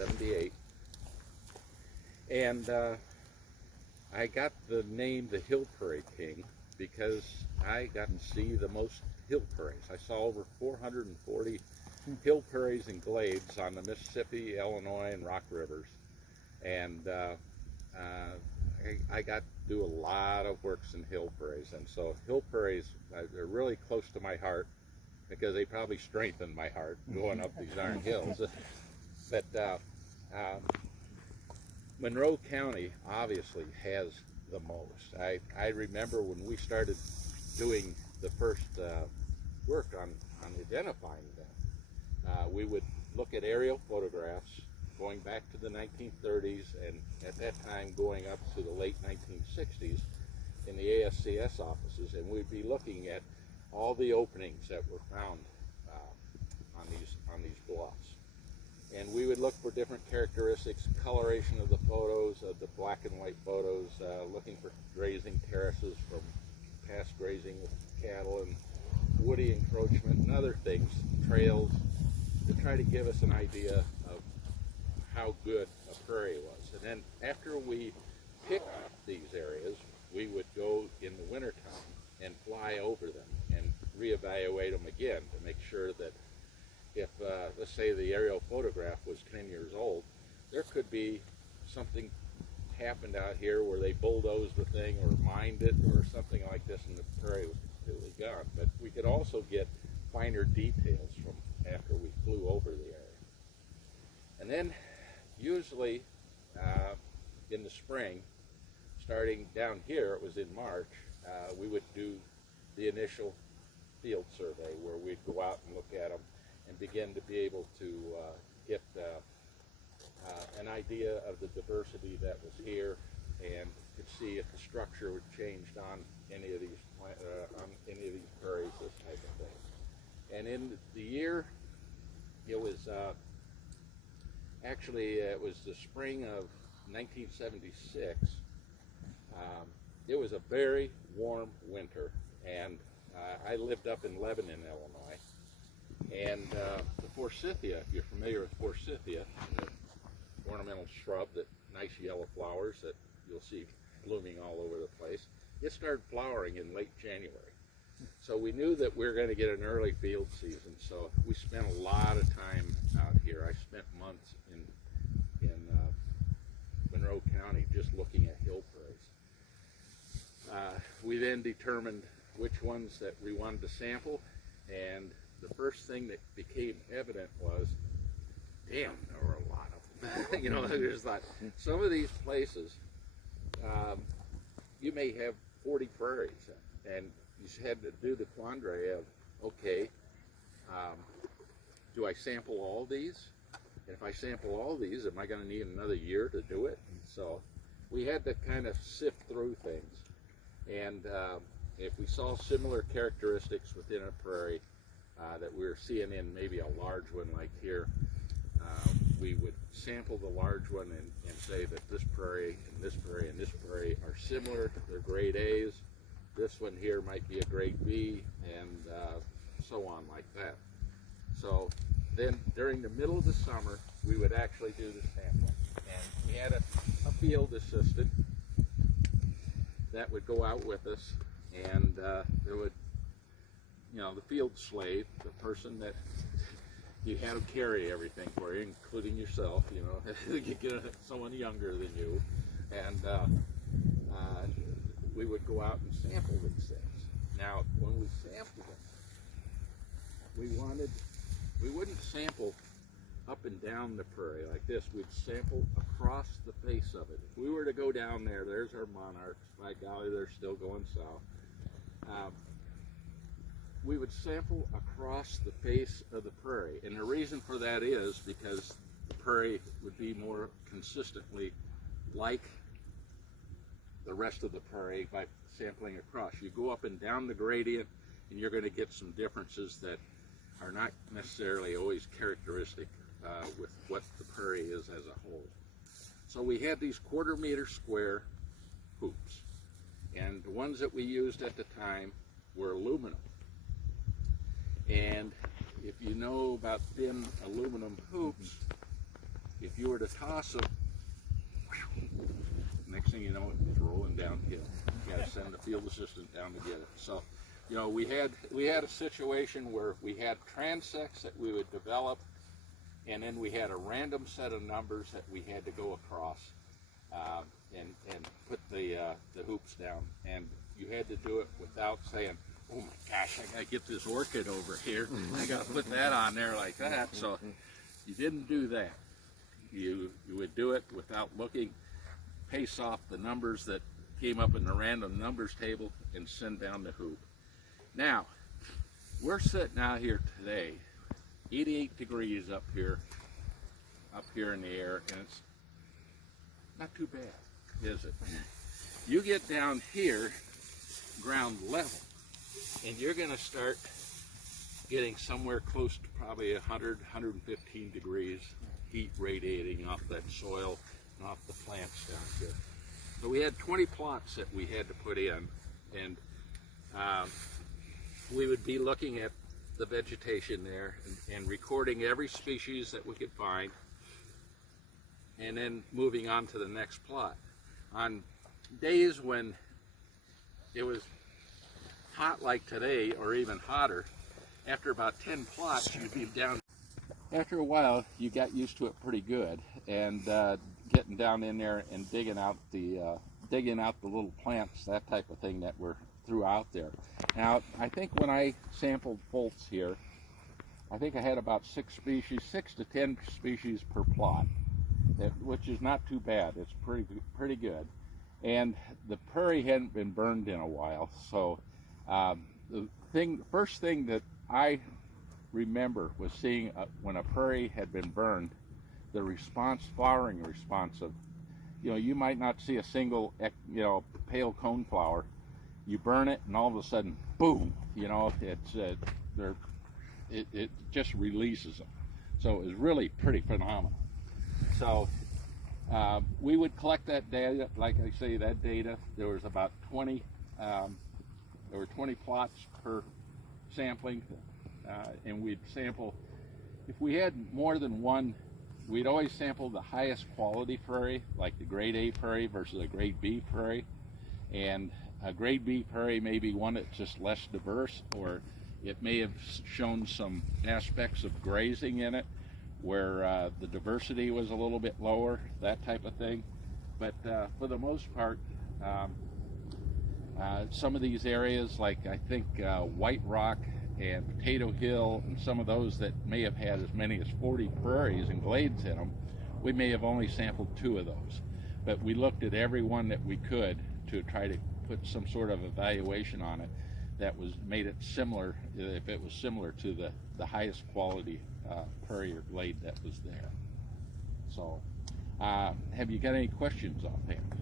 78. And I got the name the Hill Prairie King because I got to see the most hill prairies. I saw over 440 hill prairies and glades on the Mississippi, Illinois, and Rock Rivers. And I got to do a lot of works in hill prairies. And so hill prairies are really close to my heart because they probably strengthened my heart going up these darn hills. But Monroe County obviously has the most. I remember when we started doing the first work on identifying them, we would look at aerial photographs going back to the 1930s and at that time going up to the late 1960s in the ASCS offices, and we'd be looking at all the openings that were found on these bluffs. And we would look for different characteristics, coloration of the photos, of the black and white photos, looking for grazing terraces from past grazing with cattle and woody encroachment and other things, trails, to try to give us an idea of how good a prairie was. And then after we picked these areas, we would go in the wintertime and fly over them and reevaluate them again to make sure that if, let's say, the aerial photograph was 10 years old, there could be something happened out here where they bulldozed the thing or mined it or something like this, and the prairie was completely gone. But we could also get finer details from after we flew over the area. And then usually in the spring, starting down here, it was in March, we would do the initial field survey where we'd go out and look at them and begin to be able to get an idea of the diversity that was here, and could see if the structure had changed on any of these prairies, this type of thing. And in the year, it was it was the spring of 1976. It was a very warm winter, and I lived up in Lebanon, Illinois. And the forsythia, if you're familiar with forsythia, the ornamental shrub, that nice yellow flowers that you'll see blooming all over the place, it started flowering in late January. So we knew that we were going to get an early field season, so we spent a lot of time out here. I spent months in Monroe County just looking at hill prairies. We then determined which ones that we wanted to sample, and the first thing that became evident was, damn, there were a lot of them. You know, there's like some of these places, you may have 40 prairies, and you had to do the quandary of, okay, do I sample all these? And if I sample all these, am I going to need another year to do it? And so we had to kind of sift through things, and if we saw similar characteristics within a prairie that we were seeing in maybe a large one like here, we would sample the large one and say that this prairie and this prairie and this prairie are similar, they're grade A's. This one here might be a grade B, and so on like that. So then during the middle of the summer, we would actually do the sampling. And we had a field assistant that would go out with us, and there would, you know, the field slave, the person that you had to carry everything for you, including yourself, you know, you get someone younger than you, and we would go out and sample these things. Now, when we sampled them, we wouldn't sample up and down the prairie like this. We'd sample across the face of it. If we were to go down there, there's our monarchs. By golly, they're still going south. We would sample across the face of the prairie. And the reason for that is because the prairie would be more consistently like the rest of the prairie by sampling across. You go up and down the gradient, and you're going to get some differences that are not necessarily always characteristic with what the prairie is as a whole. So we had these 1/4 meter square hoops, and the ones that we used at the time were aluminum. And if you know about thin aluminum hoops, if you were to toss them, next thing you know, it's rolling downhill. You got to send the field assistant down to get it. So, you know, we had a situation where we had transects that we would develop, and then we had a random set of numbers that we had to go across and put the hoops down. And you had to do it without saying, oh my gosh, I got to get this orchid over here. I got to put that on there like that. So you didn't do that. You would do it without looking, pace off the numbers that came up in the random numbers table and send down the hoop. Now, we're sitting out here today, 88 degrees up here in the air, and it's not too bad, is it? You get down here, ground level, and you're going to start getting somewhere close to probably 100, 115 degrees heat radiating off that soil and off the plants down here. So we had 20 plots that we had to put in, and we would be looking at the vegetation there and recording every species that we could find, and then moving on to the next plot. On days when it was hot like today, or even hotter, after about 10 plots, you'd be down. After a while, you got used to it pretty good, and getting down in there and digging out the little plants, that type of thing that were threw out there. Now, I think when I sampled Fults here, I think I had about 6 to 10 species per plot, which is not too bad. It's pretty good. And the prairie hadn't been burned in a while, so the first thing that I remember was seeing when a prairie had been burned, the flowering response of, you might not see a single, pale cone flower. You burn it, and all of a sudden, boom! It just releases them. So it was really pretty phenomenal. So we would collect that data. Like I say, that data. There was about 20. There were 20 plots per sampling, and we'd sample. If we had more than one, we'd always sample the highest quality prairie, like the grade A prairie versus a grade B prairie. And a grade B prairie may be one that's just less diverse, or it may have shown some aspects of grazing in it where the diversity was a little bit lower, that type of thing. But for the most part, some of these areas, like I think White Rock and Potato Hill, and some of those that may have had as many as 40 prairies and glades in them, we may have only sampled 2 of those. But we looked at every one that we could to try to put some sort of evaluation on it that made it similar, if it was similar to the highest quality prairie or glade that was there. So, have you got any questions offhand?